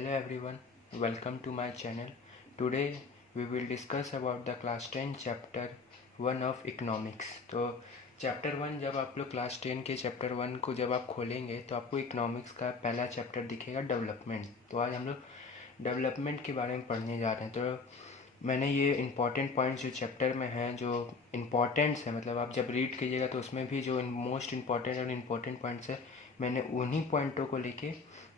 Hello everyone, welcome to my channel. Today we will discuss about the class 10 chapter 1 of economics. तो chapter 1 जब आप लोग class 10 के chapter 1 को जब आप खोलेंगे तो आपको इकोनॉमिक्स का पहला चैप्टर दिखेगा डेवलपमेंट। तो आज हम लोग डेवलपमेंट के बारे में पढ़ने जा रहे हैं। तो मैंने ये इम्पॉर्टेंट पॉइंट्स जो चैप्टर में हैं, जो इम्पॉर्टेंट्स है, मतलब आप जब रीड कीजिएगा तो उसमें भी जो मोस्ट इम्पॉर्टेंट और इम्पॉर्टेंट पॉइंट्स है, मैंने उन्हीं पॉइंटों को लेके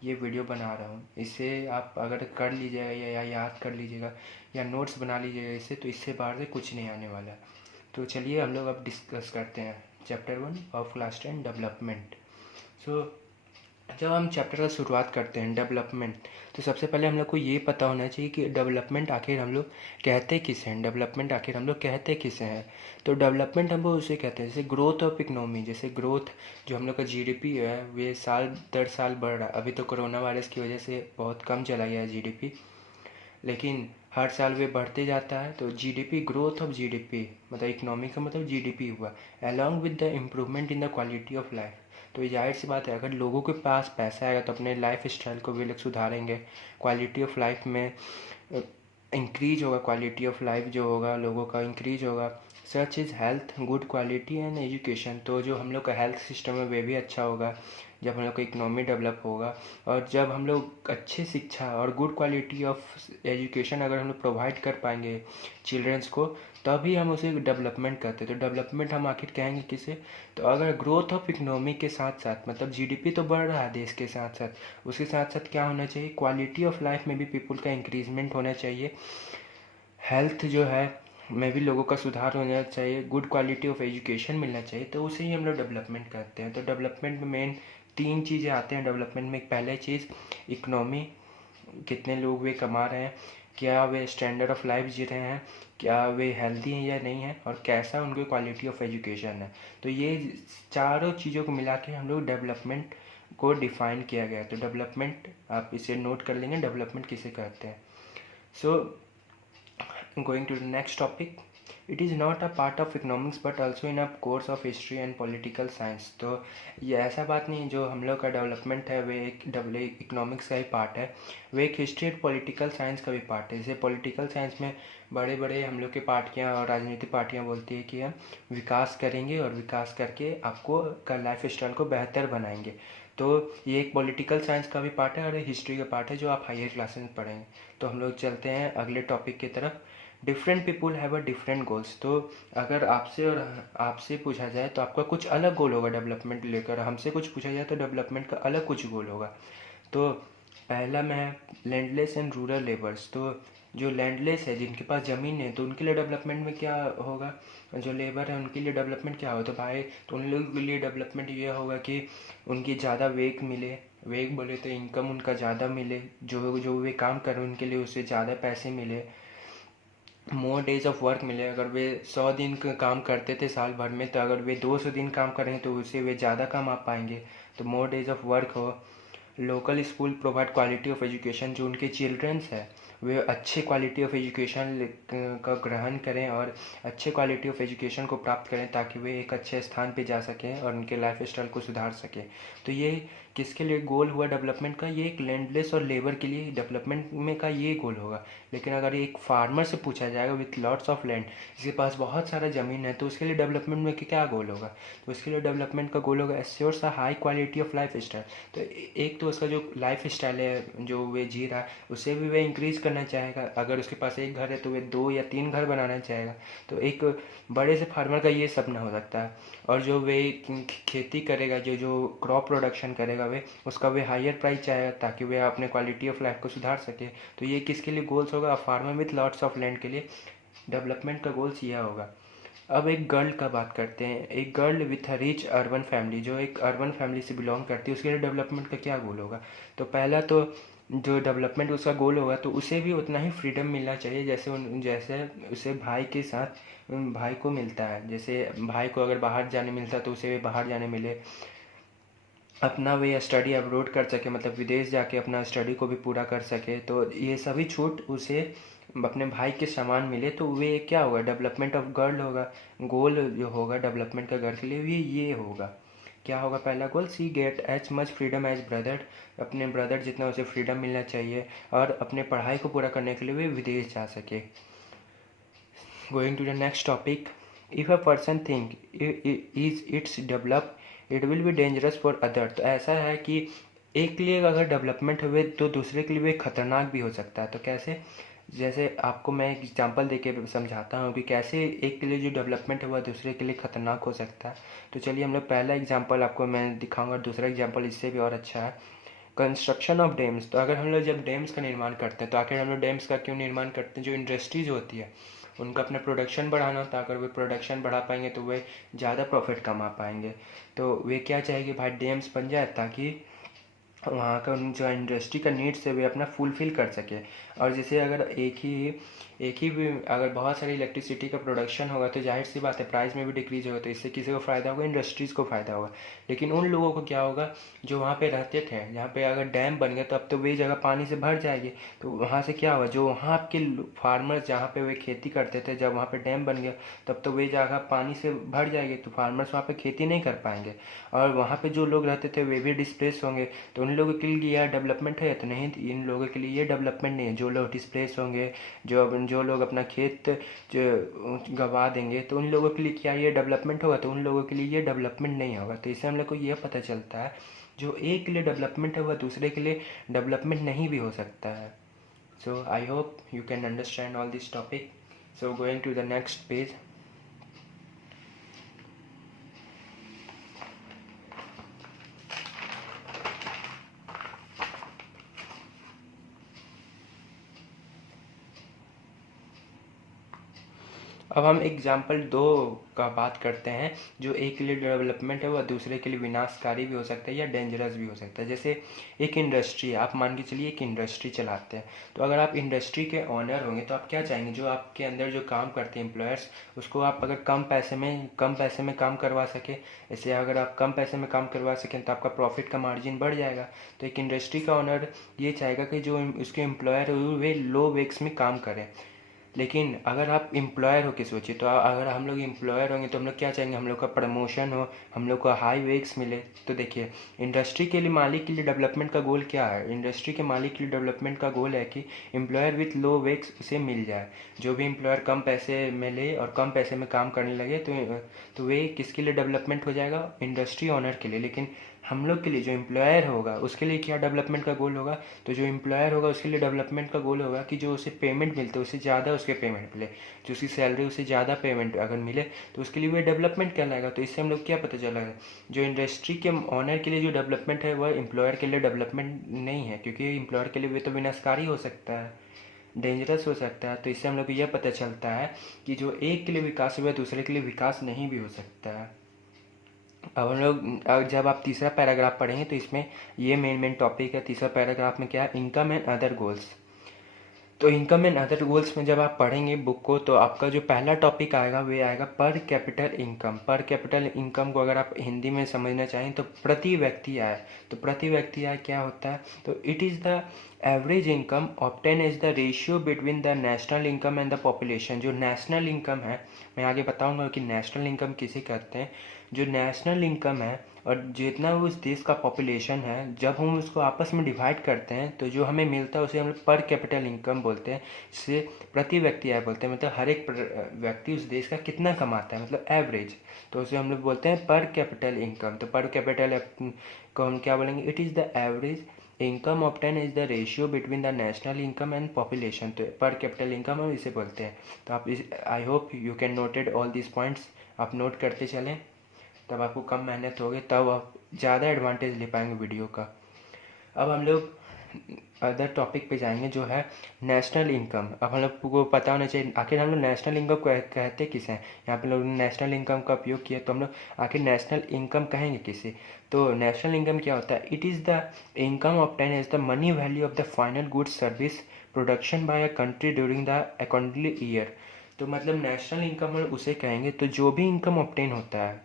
ये वीडियो बना रहा हूँ। इससे आप अगर कर लीजिएगा या याद कर लीजिएगा या नोट्स बना लीजिएगा इससे, तो इससे बाहर से कुछ नहीं आने वाला। तो चलिए हम लोग अब डिस्कस करते हैं चैप्टर 1 ऑफ क्लास 10 डेवलपमेंट। सो जब हम चैप्टर का शुरुआत करते हैं डेवलपमेंट, तो सबसे पहले हम लोग को ये पता होना चाहिए कि डेवलपमेंट आखिर हम लोग कहते किसे हैं। डेवलपमेंट आखिर हम लोग कहते किसे हैं? तो डेवलपमेंट हम लोग उसे कहते हैं जैसे ग्रोथ ऑफ इकोनॉमी। जैसे ग्रोथ जो हम लोग का जीडीपी है वे साल दर साल बढ़ रहा है। अभी तो कोरोना वायरस की वजह से बहुत कम चला गया है जीडीपी, लेकिन हर साल वे बढ़ते जाता है। तो जीडीपी, ग्रोथ ऑफ जीडीपी मतलब इकोनॉमी का मतलब जीडीपी हुआ, along with the improvement in the quality of life. तो जाहिर सी बात है, अगर लोगों के पास पैसा आएगा तो अपने लाइफ स्टाइल को भी लोग सुधारेंगे, क्वालिटी ऑफ लाइफ में इंक्रीज होगा, क्वालिटी ऑफ लाइफ जो होगा लोगों का इंक्रीज होगा। Such is health, good quality and education. तो जो हम लोग का हेल्थ सिस्टम है वे भी अच्छा होगा जब हम लोग का इकोनॉमी डेवलप होगा। और जब हम लोग अच्छी शिक्षा और गुड क्वालिटी ऑफ एजुकेशन अगर हम लोग प्रोवाइड कर पाएंगे चिल्ड्रंस को, तभी हम उसे डेवलपमेंट कहते हैं। तो डेवलपमेंट हम आखिर कहेंगे किसे? तो अगर ग्रोथ ऑफ इकोनॉमी के साथ साथ, मतलब जीडीपी तो बढ़ रहा है देश के साथ साथ, उसके साथ साथ क्या होना चाहिए? क्वालिटी ऑफ लाइफ में भी पीपल का इंक्रीजमेंट होना चाहिए। हेल्थ जो है में भी लोगों का सुधार होना चाहिए, गुड क्वालिटी ऑफ एजुकेशन मिलना चाहिए। तो उसे ही हम लोग डेवलपमेंट करते हैं। तो डेवलपमेंट में मेन 3 चीज़ें आते हैं डेवलपमेंट में। पहले चीज़ इकोनॉमी, कितने लोग वे कमा रहे हैं, क्या वे स्टैंडर्ड ऑफ लाइफ जी रहे हैं, क्या वे हेल्दी हैं या नहीं हैं, और कैसा उनकी क्वालिटी ऑफ एजुकेशन है। तो ये चारों चीज़ों को मिला के हम लोग डेवलपमेंट को डिफ़ाइन किया गया है। तो डेवलपमेंट आप इसे नोट कर लेंगे, डेवलपमेंट किसे कहते हैं। सो going to the next topic, it is not a part of economics but also in a course of history and political science। तो ये ऐसा बात नहीं, जो हम लोग का डेवलपमेंट है वे एक इकोनॉमिक्स का ही पार्ट है, वे एक हिस्ट्री और पॉलिटिकल साइंस का भी पार्ट है। जैसे पॉलिटिकल साइंस में बड़े बड़े हम लोग के पार्टियाँ और राजनीतिक पार्टियाँ बोलती है कि हम विकास करेंगे और विकास करके आपको का लाइफ स्टाइल को बेहतर बनाएंगे। तो ये एक पॉलिटिकल साइंस का भी पार्ट है और एक हिस्ट्री का पार्ट है जो आप हायर क्लासेस में पढ़ेंगे। तो हम लोग चलते हैं अगले टॉपिक की तरफ। Different people have a different goals. तो अगर आपसे पूछा जाए तो आपका कुछ अलग गोल होगा डेवलपमेंट लेकर, हमसे कुछ पूछा जाए तो डेवलपमेंट का अलग कुछ गोल होगा। तो पहला में है लैंडलेस एंड रूरल लेबर्स। तो जो लैंडलेस है, जिनके पास ज़मीन है, तो उनके लिए डेवलपमेंट में क्या होगा? जो लेबर है उनके लिए डेवलपमेंट क्या होगा? तो भाई, तो उन लोगों के लिए डेवलपमेंट ये होगा कि उनकी ज़्यादा वेग मिले। वेग बोले तो इनकम उनका ज़्यादा मिले, जो जो वे काम कर रहे हैं उनके लिए उससे ज़्यादा पैसे मिले। मोर डेज ऑफ वर्क मिले। अगर वे 100 दिन का काम करते थे साल भर में, तो अगर वे 200 दिन काम करेंगे तो उससे वे ज़्यादा काम आ पाएंगे। तो मोर डेज ऑफ वर्क हो। Local school provide quality of education. जो उनके चिल्ड्रंस है वे अच्छे क्वालिटी ऑफ एजुकेशन का ग्रहण करें और अच्छे क्वालिटी ऑफ एजुकेशन को प्राप्त करें, ताकि वे एक अच्छे स्थान पे जा सकें और उनके लाइफ स्टाइल को सुधार सकें। तो ये किसके लिए गोल हुआ डेवलपमेंट का? ये एक लैंडलेस और लेबर के लिए डेवलपमेंट में का ये गोल होगा। लेकिन अगर एक फार्मर से पूछा जाएगा विथ लॉट्स ऑफ लैंड, जिसके पास बहुत सारा ज़मीन है, तो उसके लिए डेवलपमेंट में क्या गोल होगा? तो उसके लिए डेवलपमेंट का गोल होगा assures a high quality of life style. तो एक तो उसका जो लाइफ स्टाइल है जो वे जी रहा है उसे भी वे इंक्रीज़ करना चाहेगा। अगर उसके पास एक घर है तो वे 2 या 3 घर बनाना चाहेगा। तो एक बड़े से फार्मर का ये सपना हो सकता है। और जो वे खेती करेगा, जो जो क्रॉप प्रोडक्शन करेगा, वे उसका वे हायर प्राइस चाहेगा ताकि वे अपने क्वालिटी ऑफ लाइफ को सुधार सके। तो ये किसके लिए गोल्स होगा? Farmer with lots of land के लिए डेवलपमेंट का गोल्स यह होगा। अब एक गर्ल का बात करते हैं। एक girl with a rich urban family, जो एक अर्बन फैमिली से बिलोंग करती है, उसके लिए डेवलपमेंट का क्या गोल होगा? तो पहला तो जो डेवलपमेंट उसका गोल होगा, तो उसे भी उतना ही फ्रीडम मिलना चाहिए जैसे उसे भाई के साथ भाई को मिलता है। जैसे भाई को अगर बाहर जाने मिलता है तो उसे भी बाहर जाने मिले। अपना वे स्टडी अब्रोड कर सके, मतलब विदेश जाके अपना स्टडी को भी पूरा कर सके। तो ये सभी छूट उसे अपने भाई के समान मिले। तो वे क्या होगा? डेवलपमेंट ऑफ गर्ल होगा। गोल जो होगा डेवलपमेंट का गर्ल के लिए भी ये होगा। क्या होगा पहला गोल? She get as much freedom as brother, अपने ब्रदर जितना उसे फ्रीडम मिलना चाहिए और अपने पढ़ाई को पूरा करने के लिए वे विदेश जा सके। Going to the next topic, if a person think is it's develop it will be dangerous for other. तो ऐसा है कि एक के लिए अगर डेवलपमेंट हुए तो दूसरे के लिए भी खतरनाक भी हो सकता है। तो कैसे? जैसे आपको मैं एक एग्जांपल देके समझाता हूँ कि कैसे एक के लिए जो डेवलपमेंट हुआ दूसरे के लिए खतरनाक हो सकता है। तो चलिए हम लोग पहला एग्जांपल आपको मैं दिखाऊंगा, दूसरा एग्जांपल इससे भी और अच्छा है, कंस्ट्रक्शन ऑफ डैम्स। तो अगर हम लोग जब डैम्स का निर्माण करते हैं तो आखिर हम लोग डैम्स का क्यों निर्माण करते हैं? जो इंडस्ट्रीज होती है उनका अपना प्रोडक्शन बढ़ाना होता है। अगर वे प्रोडक्शन बढ़ा पाएंगे तो वे ज़्यादा प्रॉफिट कमा पाएंगे। तो वे क्या चाहिए भाई, डैम्स बन जाए ताकि वहाँ का जो इंडस्ट्री का नीड्स है वे अपना फुलफ़िल कर सके। और जैसे अगर एक ही भी अगर बहुत सारी इलेक्ट्रिसिटी का प्रोडक्शन होगा तो जाहिर सी बात है प्राइस में भी डिक्रीज होगा, तो इससे किसी को फ़ायदा होगा? इंडस्ट्रीज़ को फ़ायदा होगा। लेकिन उन लोगों को क्या होगा जो वहाँ पे रहते थे, जहाँ पे अगर डैम बन गया तो अब तो वे जगह पानी से भर जाएगी। तो वहाँ से क्या होगा, जो वहाँ के फार्मर्स जहाँ पे वे खेती करते थे, जब वहाँ पे डैम बन गया तब तो वे जगह पानी से भर जाएगी, तो फार्मर्स वहाँ पे खेती नहीं कर पाएंगे और वहाँ पे जो लोग रहते थे वे भी डिस्प्लेस होंगे। तो उन लोगों के लिए यह डेवलपमेंट है? तो नहीं, इन लोगों के लिए ये डेवलपमेंट नहीं है। जो लोग डिस्प्लेस होंगे, जो लोग अपना खेत जो गंवा देंगे, तो उन लोगों के लिए क्या ये डेवलपमेंट होगा? तो उन लोगों के लिए ये डेवलपमेंट नहीं होगा। तो इससे हम लोग को ये पता चलता है जो एक के लिए डेवलपमेंट है वह दूसरे के लिए डेवलपमेंट नहीं भी हो सकता है। So I hope you can understand all this topic. So going to the next page. अब हम एग्जाम्पल 2 का बात करते हैं, जो एक के लिए डेवलपमेंट है वह दूसरे के लिए विनाशकारी भी हो सकता है या डेंजरस भी हो सकता है। जैसे एक इंडस्ट्री है, आप मान के चलिए एक इंडस्ट्री चलाते हैं। तो अगर आप इंडस्ट्री के ऑनर होंगे तो आप क्या चाहेंगे, जो आपके अंदर जो काम करते हैं एम्प्लॉयर्स, उसको आप अगर कम पैसे में काम करवा सके। ऐसे अगर आप कम पैसे में काम करवा सकें तो आपका प्रॉफिट का मार्जिन बढ़ जाएगा। तो एक इंडस्ट्री का ऑनर ये चाहेगा कि जो उसके एम्प्लॉयर वे लो वेक्स में काम करें। लेकिन अगर आप एम्प्लॉयर हो के सोचिए, तो अगर हम लोग एम्प्लॉयर होंगे तो हम लोग क्या चाहेंगे, हम लोग का प्रमोशन हो, हम लोग को हाई वेक्स मिले। तो देखिए इंडस्ट्री के लिए मालिक के लिए डेवलपमेंट का गोल क्या है? इंडस्ट्री के मालिक के लिए डेवलपमेंट का गोल है कि एम्प्लॉयर विथ लो वेक्स उसे मिल जाए। जो भी एम्प्लॉयर कम पैसे में ले और कम पैसे में काम करने लगे तो वे किसके लिए डेवलपमेंट हो जाएगा? इंडस्ट्री ऑनर के लिए। लेकिन हम लोग के लिए जो एम्प्लॉयर होगा उसके लिए क्या डेवलपमेंट का गोल होगा? तो जो एम्प्लॉयर होगा उसके लिए डेवलपमेंट का गोल होगा कि जो उसे पेमेंट मिलते है उससे ज़्यादा उसके पेमेंट मिले, जो उसकी सैलरी उससे ज़्यादा पेमेंट अगर मिले तो उसके लिए वो डेवलपमेंट कहलाएगा। तो इससे हम लोग क्या पता चला है, जो इंडस्ट्री के ऑनर के लिए जो डेवलपमेंट है वह एम्प्लॉयर के लिए डेवलपमेंट नहीं है, क्योंकि एम्प्लॉयर के लिए वे तो विनाशकारी हो सकता है, डेंजरस हो सकता है। तो इससे हम लोग को यह पता चलता है कि जो एक के लिए विकास हुआ दूसरे के लिए विकास नहीं भी हो सकता है। अब हम लोग जब आप तीसरा पैराग्राफ पढ़ेंगे तो इसमें ये मेन टॉपिक है। तीसरा पैराग्राफ में क्या है? Income and other goals. तो इनकम एंड अदर गोल्स में जब आप पढ़ेंगे बुक को तो आपका जो पहला टॉपिक आएगा वे आएगा पर कैपिटल इनकम। पर कैपिटल इनकम को अगर आप हिंदी में समझना चाहें तो प्रति व्यक्ति आय। तो प्रति व्यक्ति आय क्या होता है? तो it is the average income obtain is the ratio between the national income and the population. जो नेशनल इनकम है, मैं आगे बताऊंगा कि नेशनल इनकम किसे कहते हैं। जो नेशनल इनकम है और जितना उस देश का पॉपुलेशन है, जब हम उसको आपस में डिवाइड करते हैं तो जो हमें मिलता है उसे हम लोग पर कैपिटल इनकम बोलते हैं। इससे प्रति व्यक्ति आय बोलते हैं, मतलब हर एक व्यक्ति उस देश का कितना कमाता है, मतलब एवरेज। तो उसे हम लोग बोलते हैं पर कैपिटल इनकम। तो पर कैपिटल को हम क्या बोलेंगे? It is the average income obtain is the ratio between the national income and population. तो पर कैपिटल इनकम हम इसे बोलते हैं। तो आप आई hope you can noted all this points. आप नोट करते चलें, तब आपको कम मेहनत होगी, तब आप ज़्यादा एडवांटेज ले पाएंगे वीडियो का। अब हम लोग अदर टॉपिक पे जाएंगे जो है नेशनल इनकम। अब हम लोग को पता होना चाहिए आखिर हम लोग नेशनल इनकम कहते किसे हैं। यहाँ पे लोग नेशनल इनकम का उपयोग किया तो हम लोग आखिर नेशनल इनकम कहेंगे किसे? तो नेशनल इनकम क्या होता है? It is the income obtain as the money value of the final goods service production by a country during the accordingly year. तो मतलब नेशनल इनकम हम उसे कहेंगे तो जो भी इनकम ऑब्टेन होता है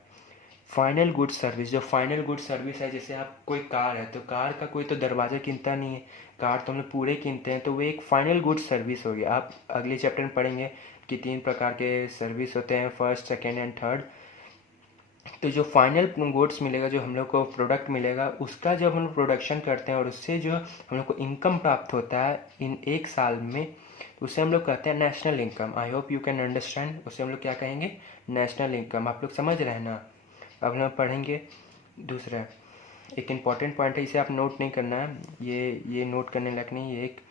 फाइनल गुड सर्विस। जो फाइनल गुड सर्विस है, जैसे आप कोई कार है तो कार का कोई तो दरवाज़ा कीनता नहीं है, कार तो हम लोग पूरे कीनते हैं, तो वो एक फाइनल गुड सर्विस होगी। आप अगले चैप्टर में पढ़ेंगे कि 3 प्रकार के सर्विस होते हैं, फर्स्ट सेकेंड एंड थर्ड। तो जो फाइनल गुड्स मिलेगा, जो हम लोग को प्रोडक्ट मिलेगा, उसका जब हम लोग प्रोडक्शन करते हैं और उससे जो हम लोग को इनकम प्राप्त होता है इन एक साल में, तो उसे हम लोग कहते हैं national income. I hope you can understand. उसे हम लोग क्या कहेंगे? National income. आप लोग समझ रहे हैं ना? अब हम लोग पढ़ेंगे दूसरा। एक इम्पॉर्टेंट पॉइंट है, इसे आप नोट नहीं करना है, ये नोट करने लायक नहीं, ये एक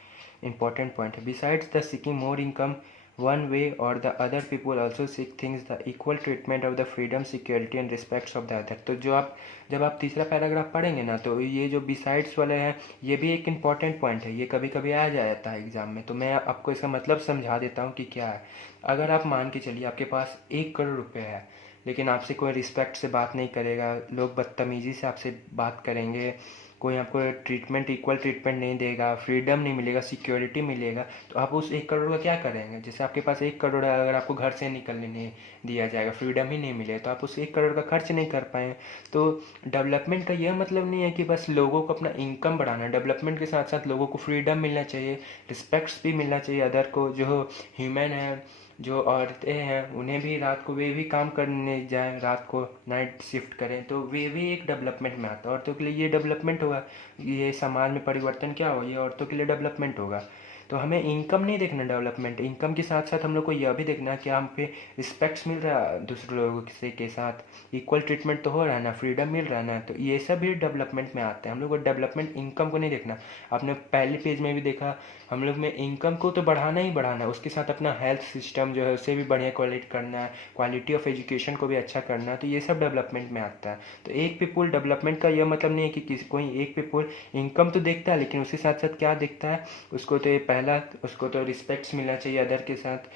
इम्पॉर्टेंट पॉइंट है। Besides the seeking more income one way or the other, people also seek things the equal treatment of the freedom, security and respects of the other। तो जब आप तीसरा पैराग्राफ पढ़ेंगे ना, तो ये जो बिसाइड्स वाले हैं, ये भी एक इम्पॉर्टेंट पॉइंट है। ये कभी कभी आ जाता है एग्जाम में, तो मैं आपको इसका मतलब समझा देता हूँ कि क्या है। अगर आप मान के चलिए आपके पास 1 करोड़ रुपये है, लेकिन आपसे कोई रिस्पेक्ट से बात नहीं करेगा, लोग बदतमीज़ी से आपसे बात करेंगे, कोई आपको इक्वल ट्रीटमेंट नहीं देगा, फ्रीडम नहीं मिलेगा, सिक्योरिटी मिलेगा, तो आप उस 1 करोड़ का क्या करेंगे? जैसे आपके पास 1 करोड़ है, अगर आपको घर से निकलने नहीं दिया जाएगा, फ्रीडम ही नहीं मिले, तो आप उस 1 करोड़ का खर्च नहीं कर पाए। तो डेवलपमेंट का यह मतलब नहीं है कि बस लोगों को अपना इनकम बढ़ाना है। डेवलपमेंट के साथ साथ लोगों को फ्रीडम मिलना चाहिए, रिस्पेक्ट्स भी मिलना चाहिए अदर को, जो ह्यूमन है, जो औरतें हैं, उन्हें भी रात को वे भी काम करने जाएं, रात को नाइट शिफ्ट करें, तो वे भी एक डेवलपमेंट में आता है। औरतों के लिए ये डेवलपमेंट होगा, ये समाज में परिवर्तन क्या हो, ये औरतों के लिए डेवलपमेंट होगा। तो हमें इनकम नहीं देखना डेवलपमेंट, इनकम के साथ साथ हम लोग को यह भी देखना है कि हम पे रिस्पेक्ट्स मिल रहा है, दूसरे लोगों से के साथ इक्वल ट्रीटमेंट तो हो रहा है ना, फ्रीडम मिल रहा है ना, तो ये सब भी डेवलपमेंट में आते हैं। हम लोग को डेवलपमेंट इनकम को नहीं देखना। आपने पहले पेज में भी देखा, हम लोग में इनकम को तो बढ़ाना ही बढ़ाना है, उसके साथ अपना हेल्थ सिस्टम जो है उसे भी बढ़िया क्वालिटी करना है, क्वालिटी ऑफ एजुकेशन को भी अच्छा करना है, तो ये सब डेवलपमेंट में आता है। तो एक पीपुल डेवलपमेंट का यह मतलब नहीं है कि किसी कोई एक पीपुल इनकम तो देखता है, लेकिन उसके साथ साथ क्या देखता है, उसको तो ये पहला, उसको तो रिस्पेक्ट्स मिलना चाहिए अदर के साथ,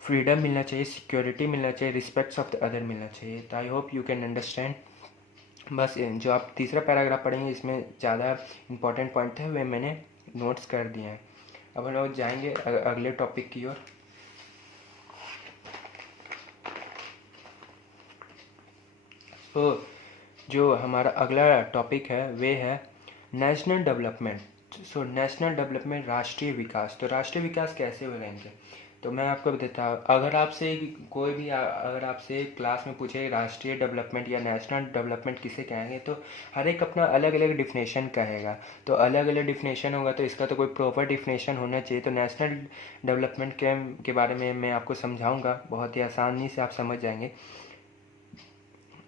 फ्रीडम मिलना चाहिए, सिक्योरिटी मिलना चाहिए, रिस्पेक्ट्स ऑफ द अदर मिलना चाहिए। तो आई होप यू कैन अंडरस्टैंड। बस जो आप तीसरा पैराग्राफ पढ़ेंगे, इसमें ज़्यादा इंपॉर्टेंट पॉइंट है, वे मैंने नोट्स कर दिए हैं। अब हम लोग जाएंगे अगले टॉपिक की ओर। तो जो हमारा अगला टॉपिक है वे है national development. So national development, राष्ट्रीय विकास। तो राष्ट्रीय विकास कैसे हो रहेंगे, तो मैं आपको बताता हूँ। अगर आपसे क्लास में पूछे राष्ट्रीय डेवलपमेंट या नेशनल डेवलपमेंट किसे कहेंगे, तो हर एक अपना अलग अलग डिफिनेशन कहेगा। तो अलग अलग डिफिनेशन होगा, तो इसका तो कोई प्रॉपर डिफिनेशन होना चाहिए। तो नेशनल डेवलपमेंट के बारे में मैं आपको समझाऊंगा, बहुत ही आसानी से आप समझ जाएंगे।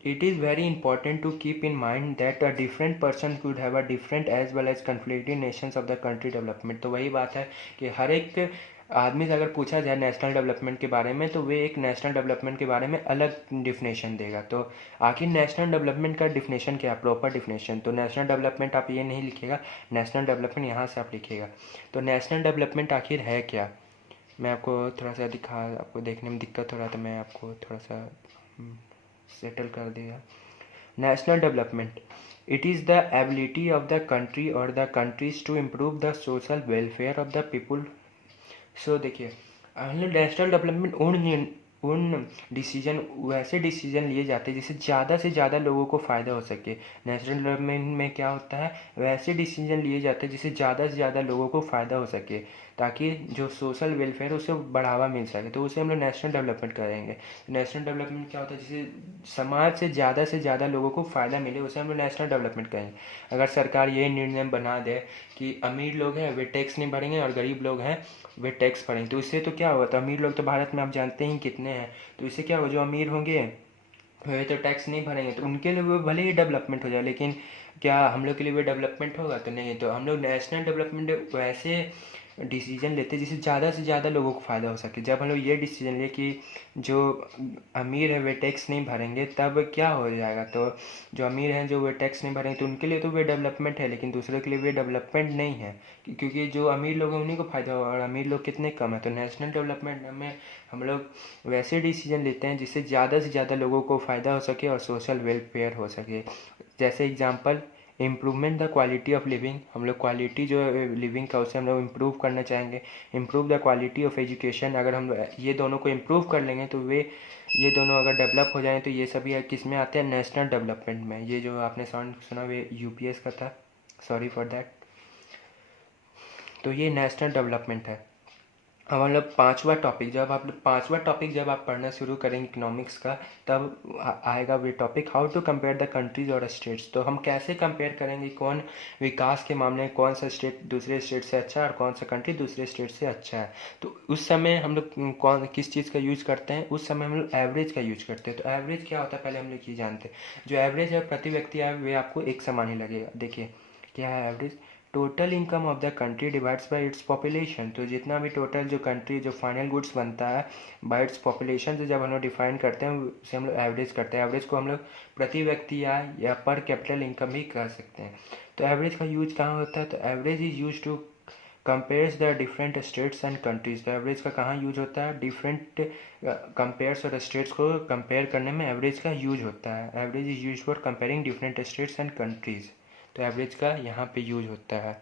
It is very important to keep in mind that a different person could have a different as well as conflicting nations of the country development। तो वही बात है कि हर एक आदमी से अगर पूछा जाए नेशनल डेवलपमेंट के बारे में, तो वे एक नेशनल डेवलपमेंट के बारे में अलग डिफिनेशन देगा। तो आखिर नेशनल डेवलपमेंट का डिफिनेशन क्या है, प्रॉपर डिफिनेशन? तो नेशनल डेवलपमेंट आप ये नहीं लिखिएगा, नेशनल डेवलपमेंट यहाँ से आप लिखिएगा। तो नेशनल डेवलपमेंट आखिर है क्या, मैं आपको थोड़ा सा आपको देखने में दिक्कत हो रहा, तो मैं आपको थोड़ा सा सेटल कर दिया। National development, it is the ability of the country और the countries to improve the social welfare of the people. So देखिए, नेशनल डेवलपमेंट उन डिसीजन, वैसे डिसीजन लिए जाते हैं जिससे ज़्यादा से ज़्यादा लोगों को फ़ायदा हो सके। नेशनल डेवलपमेंट में क्या होता है, वैसे डिसीजन लिए जाते हैं जिससे ज़्यादा से ज़्यादा लोगों को फ़ायदा हो सके, ताकि जो सोशल वेलफेयर है उसे बढ़ावा मिल सके, तो उसे हम लोग नेशनल डेवलपमेंट करेंगे। नेशनल डेवलपमेंट क्या होता है, जिससे समाज से ज़्यादा लोगों को फ़ायदा मिले, उसे हम लोग नेशनल डेवलपमेंट करेंगे। अगर सरकार ये निर्णय बना दे कि अमीर लोग हैं वे टैक्स नहीं भरेंगे और गरीब लोग हैं वे टैक्स भरेंगे, तो इससे तो क्या होगा, तो अमीर लोग तो भारत में आप जानते ही कितने हैं, तो इससे क्या होगा, जो अमीर होंगे वे तो टैक्स नहीं भरेंगे, तो उनके लिए वो भले ही डेवलपमेंट हो जाए, लेकिन क्या हम लोग के लिए वो डेवलपमेंट होगा, तो नहीं। तो हम लोग नेशनल डेवलपमेंट वैसे डिसीजन लेते जिससे ज़्यादा से ज़्यादा लोगों को फ़ायदा हो सके। जब हम लोग ये डिसीजन ले कि जो अमीर है वे टैक्स नहीं भरेंगे, तब क्या हो जाएगा, तो जो अमीर हैं जो वे टैक्स नहीं भरेंगे, तो उनके लिए तो वे डेवलपमेंट है, लेकिन दूसरों के लिए वे डेवलपमेंट नहीं है, क्योंकि जो अमीर लोग हैं उन्हीं को फ़ायदा होगा और अमीर लोग कितने कम है। तो नेशनल डेवलपमेंट में हम लोग वैसे डिसीजन लेते हैं जिससे ज़्यादा से ज़्यादा लोगों को फ़ायदा हो सके और सोशल वेलफेयर हो सके। जैसे example, improvement the quality of living, हम लोग क्वालिटी जो है लिविंग का उसे हम लोग इम्प्रूव करना चाहेंगे। Improve the quality of education, अगर हम ये दोनों को इम्प्रूव कर लेंगे, तो ये दोनों अगर डेवलप हो जाएं, तो ये सभी किस में आते हैं, नेशनल डेवलपमेंट में। ये जो आपने साउंड सुना वे यूपीएस का था, सॉरी फॉर दैट। तो ये नेशनल डेवलपमेंट है। अब हम लोग पांचवा टॉपिक जब आप पढ़ना शुरू करेंगे इकोनॉमिक्स का, तब आएगा वो topic how to compare the countries और स्टेट्स। तो हम कैसे कंपेयर करेंगे कौन विकास के मामले में कौन सा स्टेट दूसरे स्टेट से अच्छा है और कौन सा कंट्री दूसरे स्टेट से अच्छा है। तो उस समय हम लोग कौन किस चीज़ का यूज करते हैं, उस समय हम लोग एवरेज का यूज करते हैं। तो एवरेज क्या होता है पहले हम लोग ये जानते हैं। जो एवरेज है प्रति व्यक्ति है वे आपको एक समान ही लगेगा। देखिए क्या है average, total income of the country divides bye its population. तो जितना भी टोटल जो कंट्री जो फाइनल गुड्स बनता है बाय इट्स पॉपुलेशन से जब हम लोग डिफाइन करते हैं उसे हम लोग एवरेज करते हैं। एवरेज को हम लोग प्रति व्यक्ति या पर कैपिटल इनकम भी कह सकते हैं। तो एवरेज का यूज कहाँ होता है, तो average is use to compares the different states and countries. तो एवरेज का कहाँ यूज होता है, डिफरेंट कंपेयर्स और स्टेट्स को कंपेयर करने में एवरेज का यूज होता है। Average is use for comparing different states and countries. तो एवरेज का यहाँ पे यूज होता है।